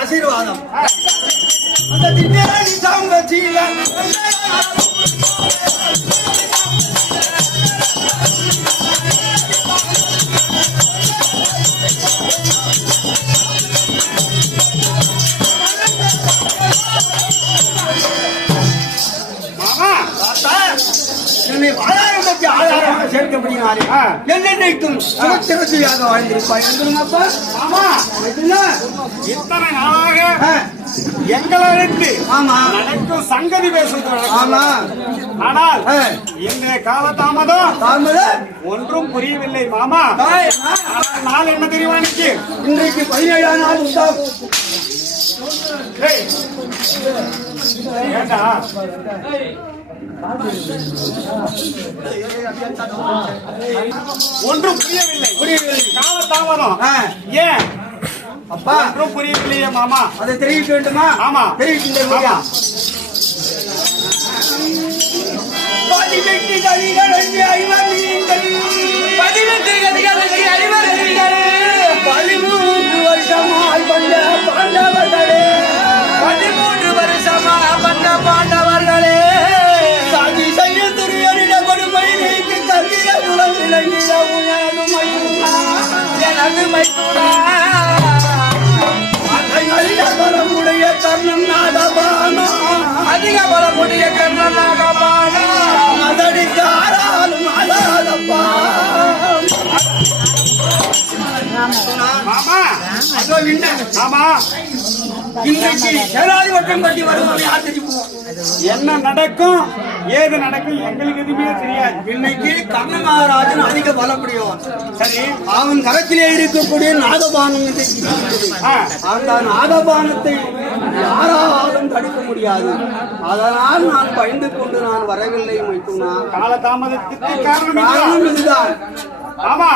ஆசீர்வாதம் அந்த திவ்யாணி சாங்கச்சியில என்னை வாழாரம்பத்தி ஆதாரமாக சேர்க்கப்படுகிறாரே என்னென்னைக்கும் சுரட்சியாக வாழ்ந்திருப்பாய் அப்பா. ஆமா, இத்தனை நாளாக எங்களை நடக்கும் சங்கதி பேசுவது. ஆமா, ஆனால் இன்றைய காலதாமதம் ஒன்றும் புரியவில்லை மாமா. நாள் என்ன தெரியுமா? இன்றைக்கு 17ஆம் நாள் உண்டாகும். ஏண்டா ஒன்றும் புரியவில்லை. காலதாமதம் ஏன் அப்பா? ஒன்றும் புரியவில்லையே மாமா. அதை தெரிவிக்க வேண்டுமா? ஆமா, தெரிவிக்கின்றேன். வருஷமாய் வந்த பாண்டவர்களே, 13 வருஷமாக வந்த பாண்டவர்களே, சாதி செய்ய துரியரிட கொடுமை நீக்கி தந்திர குலம் விளங்கிட உனது மைத்துனா, எனது மைத்துனா, அதிக பலமுடைய கர்ணன் நாகபானா, அதிக பலமுடைய கர்ணன் நாகபானா, மதடிக்காராலும் அழகப்பா. மாமா, ஆமா, இன்றைக்கு சேராதி வட்டம் கட்டி வருவது யார் தெரியுமோ? என்ன நடக்கும் ஏது நடக்கும் எங்களுக்கு எதுவுமே தெரியாது. இன்னைக்கு கர்ண மகாராஜன் அதிக பலமுடையவன். சரி, அவன் கரத்திலே இருக்கக்கூடிய நாகபானம் அந்த நாகபானத்தை யாராலும் தடுக்க முடியாது. அதனால் நான் பயந்து கொண்டு நான் வரவில்லை மைத்துனா. காலதாமதத்துக்கு காரணம் காரணம் இதுதான். ஆமா.